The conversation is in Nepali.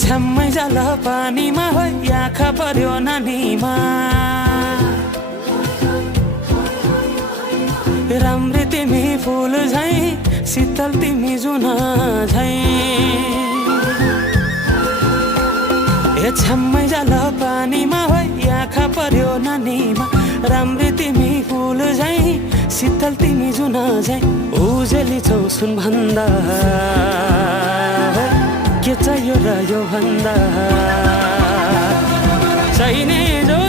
छ्याम्मै जाल पानीमा हो आँखा पर्यो नानीमा राम्री तिमी फुल झैं शीतल तिमी जुन झैं छ्याम्मै जाल पानीमा हो आँखा पर्यो नानीमा राम्री तिमी फुल झैं शीतल तिमी जुन झैं उजेली छौ सुन भन्दा के चाहियो र यो भन्दा चाहिने जो